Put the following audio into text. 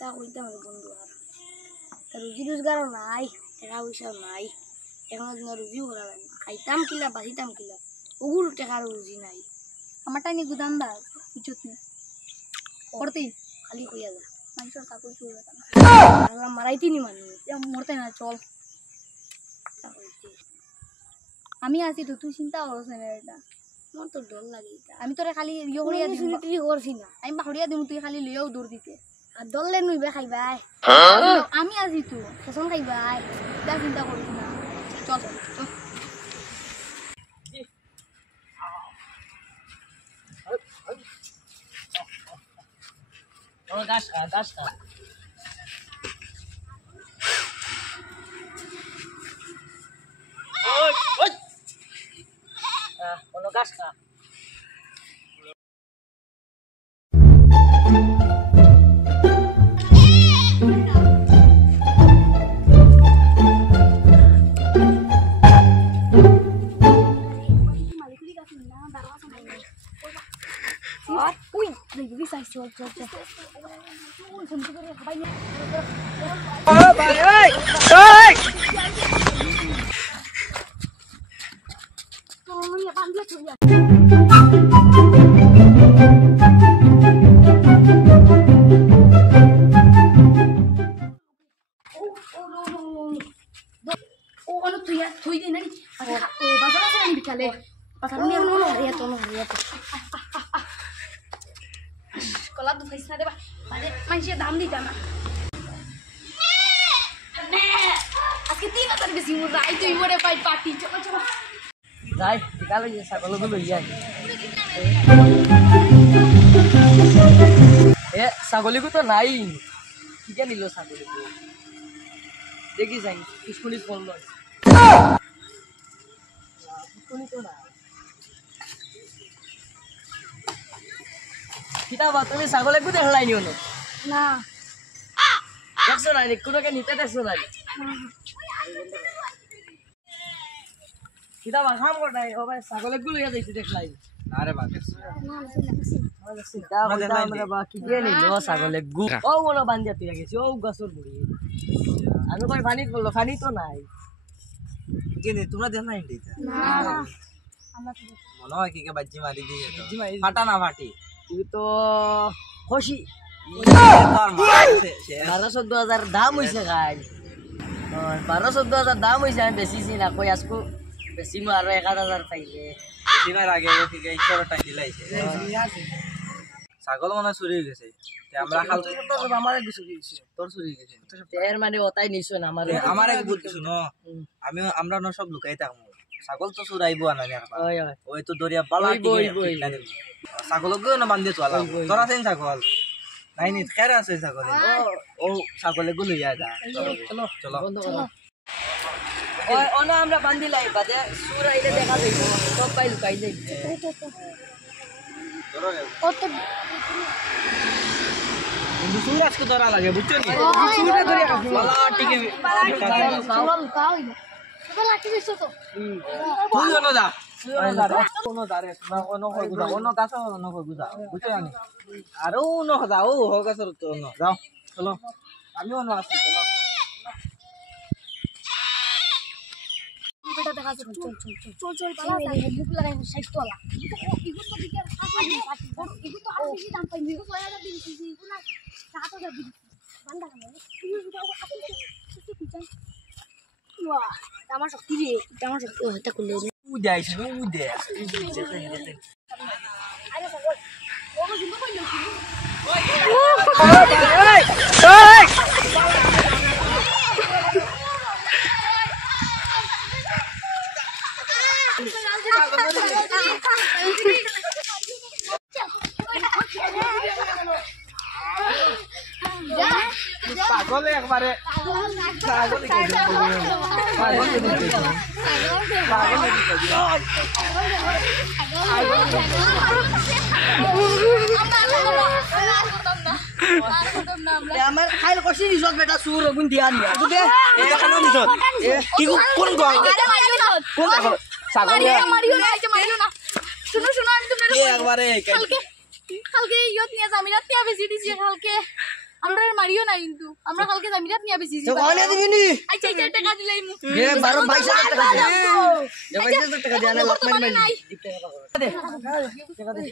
তা কইতাম বন্ধু আর রুজি রোজগারও নাই টাকা পয়সাও নাই এখন রুজিও করা যায় না খাইতাম কিলা বাঁচিতাম কিলা ওগুলো টাকার রুজি নাই আমার টাইনে গুদামদার বুঝছত না করতেই খালি কইয়া যা মানুষের চাকরি চলে মারাইতে নি মানুষ মরতে না চল আমি আছি তো তুই চিন্তা করছ না এটা মোর তো ডর লাগে আমি তোরে খালি ইয়ে করিয়া দিম তুই করছি না আমি বাহরিয়া দিম তুই খালি লইয়াও দৌড় দিতে আর ডরলে নুইবে খাইবাই আমি আছি তো ফসল খাইবাই যা চিন্তা করিস না চল চল গাছ খা গাছ খা কোনো গাছ খা তুই দে নানি বাজার আছে নানি বিকালে বাজার নিয়ে হারিয়া তো কলা তো পয়সা দেবা মানে মানুষের দাম দিতা না আজকে 3000 বেশি মোর রাই তুই ওরে পাই পার্টি চলো চলো যাই বিকালে যে ছাগলগুলো যাই এ ছাগলিগো তো নাই ঠিকে নিল ছাগলিগো দেখি যাই স্কুলে ফোন লয় স্কুলে তো না কিতাবা তুমি ছাগলিগো দেখলাই নিও না দেখছো না কোনোকে নিতে দেখছো না কিতাবা কাম করতাই ও ভাই ছাগলিগো লইয়া যাইতে দেখলাই আরে বাবা আমি কই পানিত বললো পানি তো নাই তোমরা দেখ না মনে হয় কি বাজি মারি দিয়ে ফাটা না ফাটি তো খুশি 12-14,000 দাম হয়েছে গাই 12-14,000 দাম হয়েছে আমি বেশিছি না কই আজকু বেশি আর 1,000 পাইলে আগে টাকা দিলাইছে ছাগল মনে চুরি গেছে আমরা আমার তোর চুরি গেছে এর মানে ওটাই নিছো না আমার শুনো আমরা না সব লুকাই থাকবো ছাগল তো চুরাইবো না ওই তো দরিয়া বালা ছাগলকেও না বান্ধে চলা তোর আছে ছাগল নাই নি খের আছে ছাগল ও ছাগলে গুলো ইয়া যা চলো চলো অনা আমরা বান্ধিলাই বাদে সুর আইলে দেখা যাইব সব পাই লুকাই যাই সুর আজকে ধরা লাগে বুঝছো নি সুরটা ধরে বালা টিকে তুই না যা কোনো দারে না কোনো কই গুদা কোনো গাছ না কই গুদা বুঝছো নি আর ও ন যা ও হ গাছের তো ন যাও চলো আমিও না আসি চলো বেটা দেখা চল চল চল চল পালা মুখ লাগাই সাইড তোলা ইগু তো দিকে ইগু তো আর বেশি দাম পাই ইগু 6000 দিন দিছি ইগু না 7000 দিন বান্দা কেন ইগু তো ওয়া আমার শক্তি রে আমার শক্তি হতা করলে উদাইছ উদে আরে সবাই ও জিন্দু কই না পাগল একবারে পাগল আমার খাইল কষি নিছত বেটা সুর গুন দিয়া নিয়া তুই দে এ খানো নিছত এ কি কোন গো কোন ছাগল মারিও না শুনো শুনো আমি তোমরা এ একবারে কালকে ইয়ত নিয়ে জামিনাত নিয়ে বেশি দিছি কালকে আমরা আর মারিও না কিন্তু আমরা কালকে জামিরাত নিয়ে বেশি তো কলে দিবি নি আচ্ছা আচ্ছা টাকা দিলাই মু এ 12 22000 টাকা দে 22000 টাকা দে না লাখ মারি মারি নাই টাকা দে